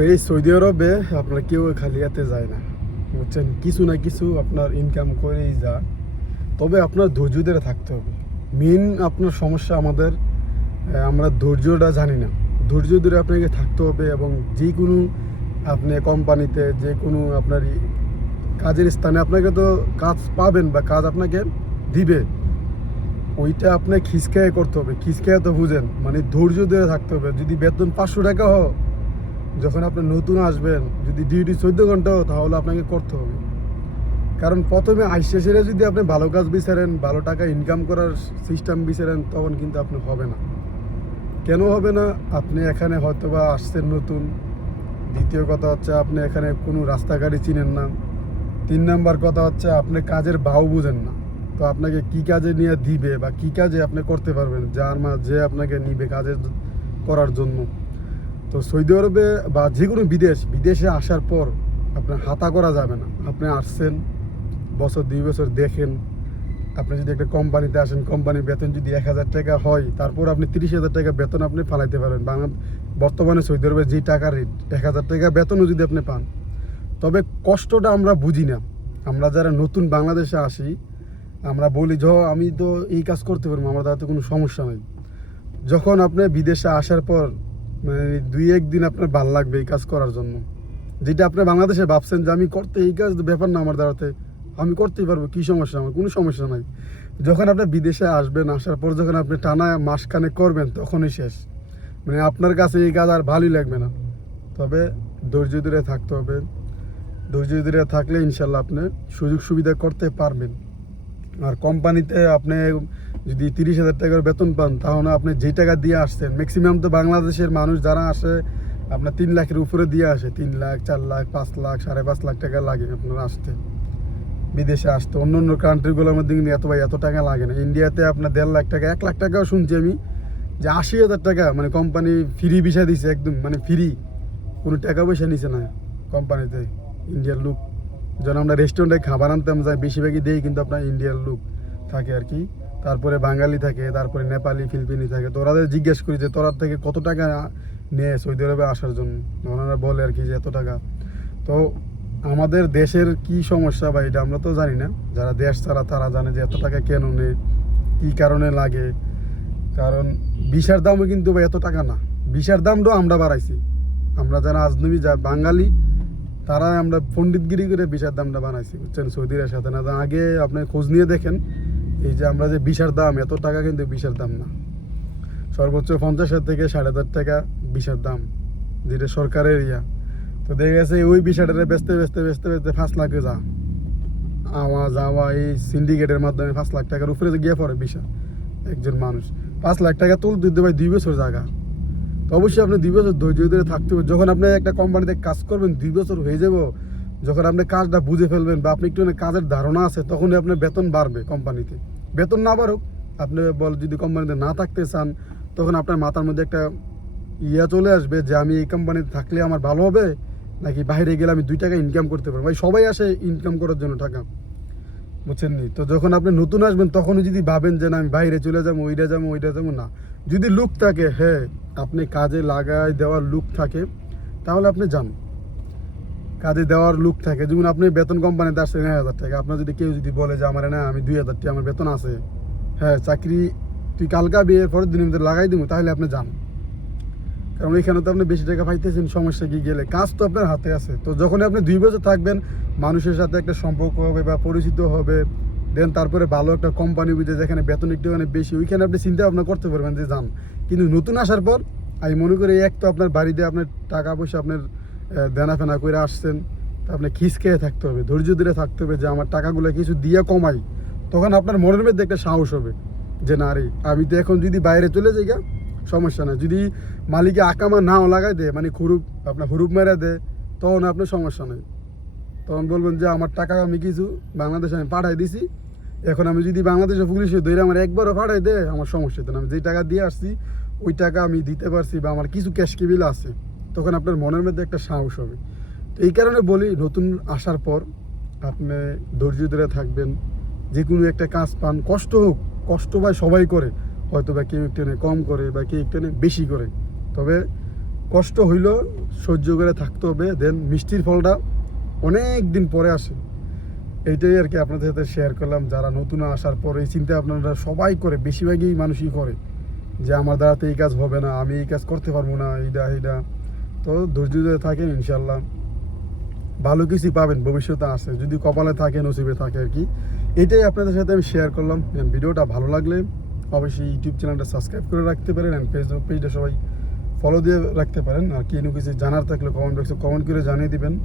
এই সৌদি আরবে আপনার কেউ খালি হাতে যায় না, বুঝছেন? কিছু না কিছু আপনার ইনকাম করেই যায় তবে আপনার ধৈর্য ধরে থাকতে হবে। মেন আপনার সমস্যা আমাদের আমরা ধৈর্যটা জানি না। ধৈর্য ধরে আপনাকে থাকতে হবে এবং যে কোনো আপনি কোম্পানিতে যে কোনো আপনার কাজের স্থানে আপনাকে তো কাজ পাবেন বা কাজ আপনাকে দিবে। ওইটা আপনি খিসকায় করতে হবে। খিসকায় তো বুঝেন মানে ধৈর্য ধরে থাকতে হবে। যদি বেতন পাঁচশো টাকা হোক যখন আপনি নতুন আসবেন, যদি ডিউটি চোদ্দ ঘণ্টা হোক তাহলে আপনাকে করতে হবে। কারণ প্রথমে আইসে সেরে যদি আপনি ভালো কাজ বিচারেন, ভালো টাকা ইনকাম করার সিস্টেম বিচারেন, তখন কিন্তু আপনি হবে না। কেন হবে না? আপনি এখানে হয়তো বা আসছেন নতুন। দ্বিতীয় কথা হচ্ছে, আপনি এখানে কোনো রাস্তাঘাটই চিনেন না। তিন নাম্বার কথা হচ্ছে, আপনি কাজের ভাও বুঝেন না। তো আপনাকে কি কাজে নিয়ে দিবে বা কি কাজে আপনি করতে পারবেন? যার মা যে আপনাকে নিবে কাজের করার জন্য। তো সৌদি আরবে বা যে কোনো বিদেশ, বিদেশে আসার পর আপনার হাতা করা যাবে না। আপনি আসছেন, বছর, দুই বছর দেখেন, আপনি যদি একটা কোম্পানিতে আসেন কোম্পানির বেতন যদি এক হাজার টাকা হয়, তারপর আপনি তিরিশ হাজার টাকা বেতন আপনি ফালাইতে পারেন বাংলা, বর্তমানে সৌদি আরবে যে টাকা রেট এক হাজার টাকা বেতনও যদি আপনি পান। তবে কষ্টটা আমরা বুঝি না। আমরা যারা নতুন বাংলাদেশে আসি, আমরা বলি যে আমি তো এই কাজ করতে পারব আমার তাতে কোনো সমস্যা নাই। যখন আপনি বিদেশে আসার পর মানে দুই একদিন আপনার ভালো লাগবে এই কাজ করার জন্য। যেটা আপনি বাংলাদেশে ভাবছেন যে আমি করতে এই কাজ ব্যাপার না আমার দ্বারাতে, আমি করতেই পারব, কী সমস্যা? আমার কোনো সমস্যা নাই। যখন আপনি বিদেশে আসবেন, আসার পর যখন আপনি টানা মাসখানে করবেন, তখনই শেষ। মানে আপনার কাছে এই কাজ আর ভালোই লাগবে না। তবে ধৈর্য ধরে থাকতে হবে। ধৈর্য ধরে থাকলে ইনশাল্লাহ আপনি সুযোগ সুবিধা করতে পারবেন। আর কোম্পানিতে আপনি যদি তিরিশ হাজার টাকার বেতন পান, তাহলে আপনি যেই টাকা দিয়ে আসছেন ম্যাক্সিমাম তো বাংলাদেশের মানুষ যারা আসে, আপনার তিন লাখের উপরে দিয়ে আসে। তিন লাখ, চার লাখ, পাঁচ লাখ, সাড়ে পাঁচ লাখ টাকা লাগে আপনার আসতে। বিদেশে আসতে, অন্য অন্য কান্ট্রিগুলোর মধ্যে কিন্তু এত ভাই, এত টাকা লাগে না। ইন্ডিয়াতে আপনার দেড় লাখ টাকা, এক লাখ টাকাও শুনছি আমি যে আশি হাজার টাকা মানে কোম্পানি ফ্রি ভিসা দিছে একদম মানে ফ্রি কোনো টাকা পয়সা নিছে না কোম্পানিতে ইন্ডিয়ার লোক। যখন আমরা রেস্টুরেন্টে খাবার আনতাম, যাই বেশিরভাগই দেই কিন্তু আপনার ইন্ডিয়ার লোক থাকে আর কি। তারপরে বাঙালি থাকে, তারপরে নেপালি, ফিলিপিনি থাকে। তো ওরাদের জিজ্ঞেস করি যে, তোরা থেকে কত টাকা নেয় সৌদি আরবে আসার জন্য? ওনারা বলে আর কি যে, এত টাকা। তো আমাদের দেশের কি সমস্যা বা এটা আমরা তো জানি না। যারা দেশ ছাড়া, তারা জানে যে, এত টাকা কেন নেয় কী কারণে লাগে? কারণ বিষার দামও কিন্তু এত টাকা না। বিশার দামটাও আমরা বাড়াইছি। আমরা যারা আজনবী, যা বাঙালি তারা আমরা পণ্ডিতগিরি করে বিশার দামটা বানাইছি, বুঝছেন? সৌদির সাথে না, আগে আপনি খোঁজ নিয়ে দেখেন। এই যে আমরা যে বিশার দাম, এত টাকা কিন্তু বিশার দাম না। সর্বোচ্চ পঞ্চাশ হাজার থেকে ষাট হাজার টাকা বিশার দাম, যেটা সরকারের ইয়া। তো দেখা গেছে ওই বিষয়টারে বেচতে বেচতে বেচতে বেচতে পাঁচ লাখে যা। আওয়া যাওয়া এই সিন্ডিকেটের মাধ্যমে পাঁচ লাখ টাকার উপরে গিয়ে পড়ে বিষয় একজন মানুষ। পাঁচ লাখ টাকা তুল দিতে ভাই দুই বছর জায়গা। তো অবশ্যই আপনি দুই বছর ধৈর্য ধরে থাকতে হবে। যখন আপনি একটা কোম্পানিতে কাজ করবেন, দুই বছর হয়ে যাব। যখন আপনি কাজটা বুঝে ফেলবেন বা আপনি একটু কাজের ধারণা আছে, তখনই আপনার বেতন বাড়বে কোম্পানিতে বেতন না বাড়ুক, আপনি বল যদি কোম্পানিতে না থাকতে চান, তখন আপনার মাথার মধ্যে একটা ইয়া চলে আসবে যে আমি এই কোম্পানিতে থাকলে আমার ভালো হবে, নাকি বাইরে গেলে আমি দুই টাকা ইনকাম করতে পারব? ভাই, সবাই আসে ইনকাম করার জন্য টাকা। বুঝছেন নি? তো যখন আপনি নতুন আসবেন, তখনই যদি ভাবেন যে না, আমি বাইরে চলে যাব, ওইটা যাব ওইটা যাব, না। যদি লুক থাকে হ্যাঁ আপনি কাজে লাগাই দেওয়ার লুক থাকে, তাহলে আপনি যান। কাজে দেওয়ার লুক থাকে। যেমন আপনি বেতন কোম্পানিতে আসছেন এক হাজার টাকা। আপনার যদি কেউ যদি বলে যে আমার না, আমি দুই হাজার টাকা, আমার বেতন আছে। হ্যাঁ চাকরি তুই কালকা বিয়ের পরের দিনের মধ্যে লাগাই দিব তাহলে আপনি যান। কারণ এখানে তো আপনি বেশি টাকা পাইতেছেন, সমস্যা কি গেলে? কাজ তো আপনার হাতে আছে। তো যখন আপনি দুই বছর থাকবেন, মানুষের সাথে একটা সম্পর্ক হবে বা পরিচিত হবে, দেন তারপরে ভালো একটা কোম্পানি বুঝে যেখানে বেতন একটু একটুখানি বেশি, ওইখানে আপনি চিন্তা ভাবনা করতে পারবেন যে যান। কিন্তু নতুন আসার পর, আমি মনে করি এক তো আপনার বাড়িতে আপনার টাকা পয়সা আপনার আহ, দেনা ফেনা করে আসছেন আপনি খিস খেয়ে থাকতে হবে ধৈর্য ধরে থাকতে হবে যে আমার টাকাগুলো কিছু দিয়ে কমাই তখন আপনার মনের মধ্যে একটা সাহস হবে যে না রে আমি তো এখন যদি বাইরে চলে যাই গা, সমস্যা না যদি মালিকে আকামা নাও লাগাই দেয় মানে খুরুপ আপনার হুরুপ মেরে দেয় তখন আপনার সমস্যা নেই। তখন বলবেন যে আমার টাকা আমি কিছু বাংলাদেশে আমি পাঠাই দিছি এখন আমি যদি বাংলাদেশে পুলিশে ধরে আমার একবারও পাঠাই দেয় আমার সমস্যা তো না আমি যেই টাকা দিয়ে আসছি ওই টাকা আমি দিতে পারছি বা আমার কিছু ক্যাশ কেবিল আছে। তখন আপনার মনের মধ্যে একটা সাহস হবে। তো এই কারণে বলি, নতুন আসার পর আপনি ধৈর্য ধরে থাকবেন। যে কোনো একটা কাজ পান, কষ্ট হোক, কষ্ট ভাই সবাই করে। হয়তো বা কেউ একটু কম করে বা কেউ একটু বেশি করে। তবে কষ্ট হইলেও সহ্য করে থাকতে হবে। দেন মিষ্টির ফলটা অনেক দিন পরে আসে। এইটাই আর কি আপনাদের সাথে শেয়ার করলাম। যারা নতুন আসার পরে এই চিন্তা আপনারা সবাই করে, বেশিরভাগই মানুষই করে। যে আমার দ্বারাতে এই কাজ হবে না, আমি এই কাজ করতে পারব না এইটা এইটা তো ধৈর্য ধরে থাকেন ইনশাল্লাহ ভালো কিছু পাবেন, ভবিষ্যতে আসে যদি কপালে থাকে, নসিবে থাকে আর কি। এটাই আপনাদের সাথে আমি শেয়ার করলাম। ভিডিওটা ভালো লাগলে অবশ্যই ইউটিউব চ্যানেলটা সাবস্ক্রাইব করে রাখতে পারেন অ্যান্ড ফেসবুক পেজটা সবাই ফলো দিয়ে রাখতে পারেন। আর কি কিছু জানার থাকলে কমেন্ট বক্সে কমেন্ট করে জানিয়ে দিবেন।